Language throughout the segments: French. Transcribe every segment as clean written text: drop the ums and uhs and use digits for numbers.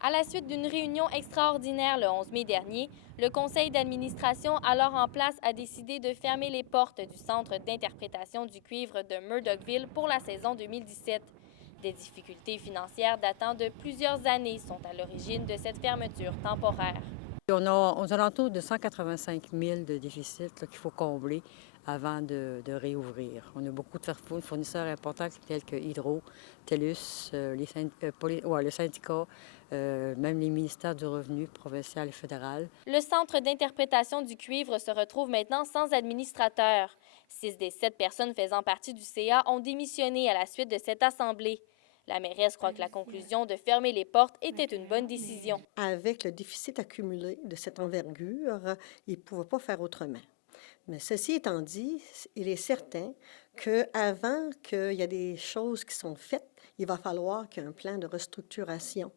À la suite d'une réunion extraordinaire le 11 mai dernier, le conseil d'administration alors en place a décidé de fermer les portes du centre d'interprétation du cuivre de Murdochville pour la saison 2017. Des difficultés financières datant de plusieurs années sont à l'origine de cette fermeture temporaire. On a aux alentours de 185 000 de déficit qu'il faut combler avant de réouvrir. On a beaucoup de fournisseurs importants tels que Hydro, TELUS, le syndicat, même les ministères du revenu provincial et fédéral. Le centre d'interprétation du cuivre se retrouve maintenant sans administrateur. 6 des 7 personnes faisant partie du CA ont démissionné à la suite de cette assemblée. La mairesse croit que la conclusion de fermer les portes était une bonne décision. Avec le déficit accumulé de cette envergure, il ne pouvait pas faire autrement. Mais ceci étant dit, il est certain qu'avant qu'il y ait des choses qui sont faites, il va falloir qu'il y ait un plan de restructuration,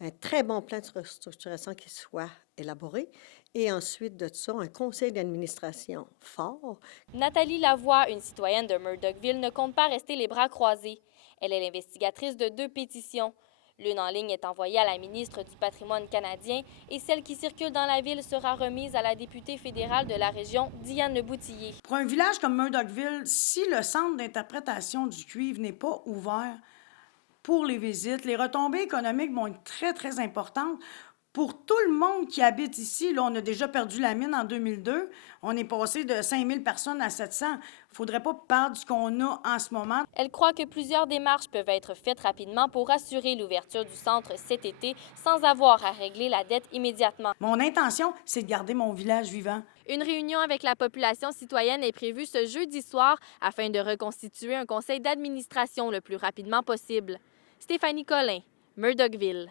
un très bon plan de restructuration qui soit élaboré, et ensuite de ça, un conseil d'administration fort. Nathalie Lavoie, une citoyenne de Murdochville, ne compte pas rester les bras croisés. Elle est l'investigatrice de 2 pétitions. L'une en ligne est envoyée à la ministre du Patrimoine canadien et celle qui circule dans la ville sera remise à la députée fédérale de la région, Diane Leboutillier. Pour un village comme Murdochville, si le centre d'interprétation du cuivre n'est pas ouvert pour les visites, les retombées économiques vont être très, très importantes. Pour tout le monde qui habite ici, là, on a déjà perdu la mine en 2002. On est passé de 5 000 personnes à 700. Il ne faudrait pas perdre ce qu'on a en ce moment. Elle croit que plusieurs démarches peuvent être faites rapidement pour assurer l'ouverture du centre cet été sans avoir à régler la dette immédiatement. Mon intention, c'est de garder mon village vivant. Une réunion avec la population citoyenne est prévue ce jeudi soir afin de reconstituer un conseil d'administration le plus rapidement possible. Stéphanie Collin, Murdochville.